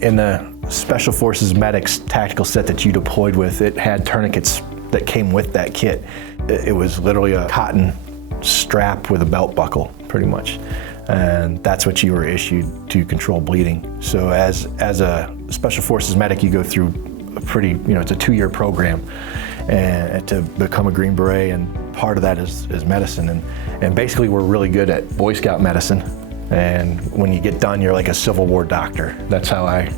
In the Special Forces Medics tactical set that you deployed with, it had tourniquets that came with that kit. It was literally a cotton strap with a belt buckle, pretty much. And that's what you were issued to control bleeding. So as a Special Forces medic, you go through a pretty, it's a 2-year program and to become a Green Beret, and part of that is medicine. And basically we're really good at Boy Scout medicine. And when you get done, you're like a Civil War doctor. That's how I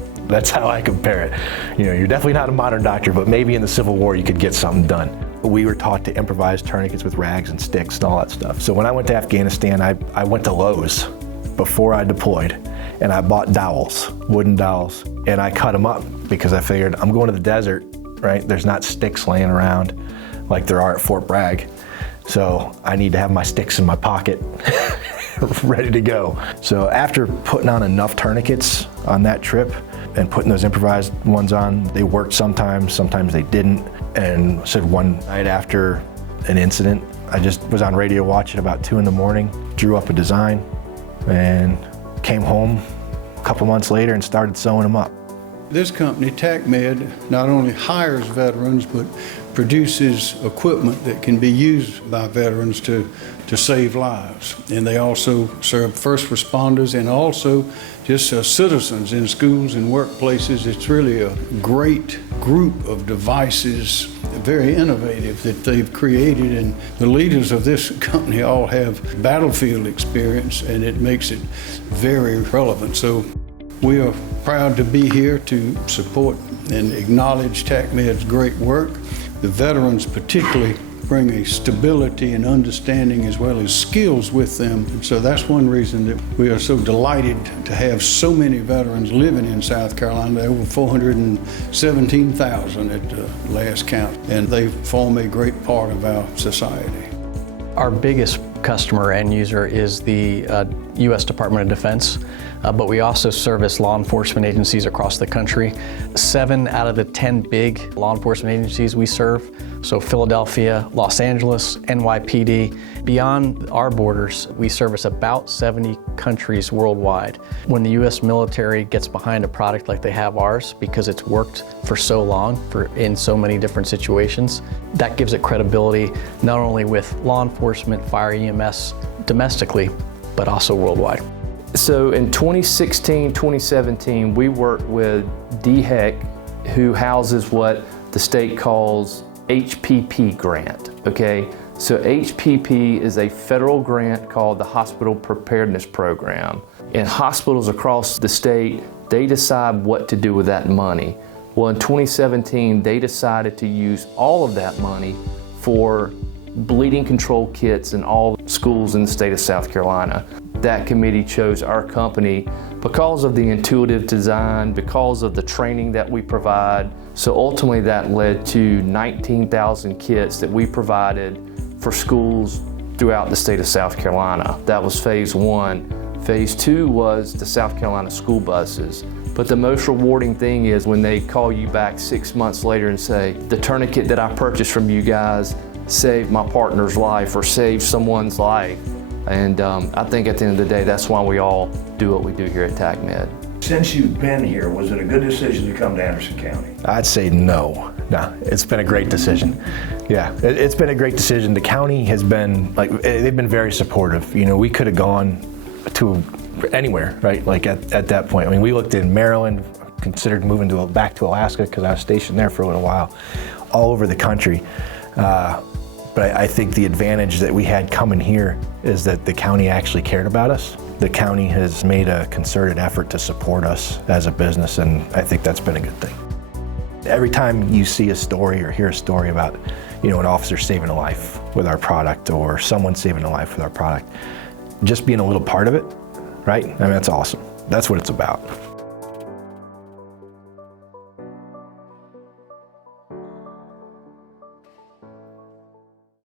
compare it. You're definitely not a modern doctor, but maybe in the Civil War you could get something done. We were taught to improvise tourniquets with rags and sticks and all that stuff. So when I went to Afghanistan, I went to Lowe's before I deployed, and I bought dowels, wooden dowels, and I cut them up because I figured I'm going to the desert, right? There's not sticks laying around like there are at Fort Bragg. So I need to have my sticks in my pocket ready to go. So after putting on enough tourniquets on that trip and putting those improvised ones on, they worked sometimes they didn't. And said one night after an incident, I just was on radio watch at about 2 in the morning, drew up a design, and came home a couple months later and started sewing them up. This company, TacMed, not only hires veterans, but produces equipment that can be used by veterans to save lives. And they also serve first responders and also just citizens in schools and workplaces. It's really a great group of devices, very innovative, that they've created. And the leaders of this company all have battlefield experience, and it makes it very relevant. So we are proud to be here to support and acknowledge TacMed's great work. The veterans particularly bring a stability and understanding as well as skills with them. And so that's one reason that we are so delighted to have so many veterans living in South Carolina, over 417,000 at the last count, and they form a great part of our society. Our biggest customer end user is the U.S. Department of Defense, but we also service law enforcement agencies across the country. 7 out of the 10 big law enforcement agencies we serve, so Philadelphia, Los Angeles, NYPD. Beyond our borders, we service about 70 countries worldwide. When the U.S. military gets behind a product like they have ours, because it's worked for so long in so many different situations, that gives it credibility not only with law enforcement, fire, EMS domestically, but also worldwide. So in 2016, 2017, we worked with DHEC, who houses what the state calls HPP Grant, okay? So HPP is a federal grant called the Hospital Preparedness Program. And hospitals across the state, they decide what to do with that money. Well, in 2017, they decided to use all of that money for bleeding control kits in all schools in the state of South Carolina. That committee chose our company because of the intuitive design, because of the training that we provide. So ultimately that led to 19,000 kits that we provided for schools throughout the state of South Carolina. That was phase 1. Phase 2 was the South Carolina school buses. But the most rewarding thing is when they call you back 6 months later and say, the tourniquet that I purchased from you guys saved my partner's life or saved someone's life. And I think at the end of the day, that's why we all do what we do here at TacMed. Since you've been here, was it a good decision to come to Anderson County? I'd say no. No, it's been a great decision. Yeah, it's been a great decision. The county has been, they've been very supportive. We could have gone to anywhere, right? At that point. I mean, we looked in Maryland, considered moving back to Alaska because I was stationed there for a little while, all over the country. But I think the advantage that we had coming here is that the county actually cared about us. The county has made a concerted effort to support us as a business, and I think that's been a good thing. Every time you see a story or hear a story about, an officer saving a life with our product or someone saving a life with our product, just being a little part of it, right? I mean, that's awesome. That's what it's about.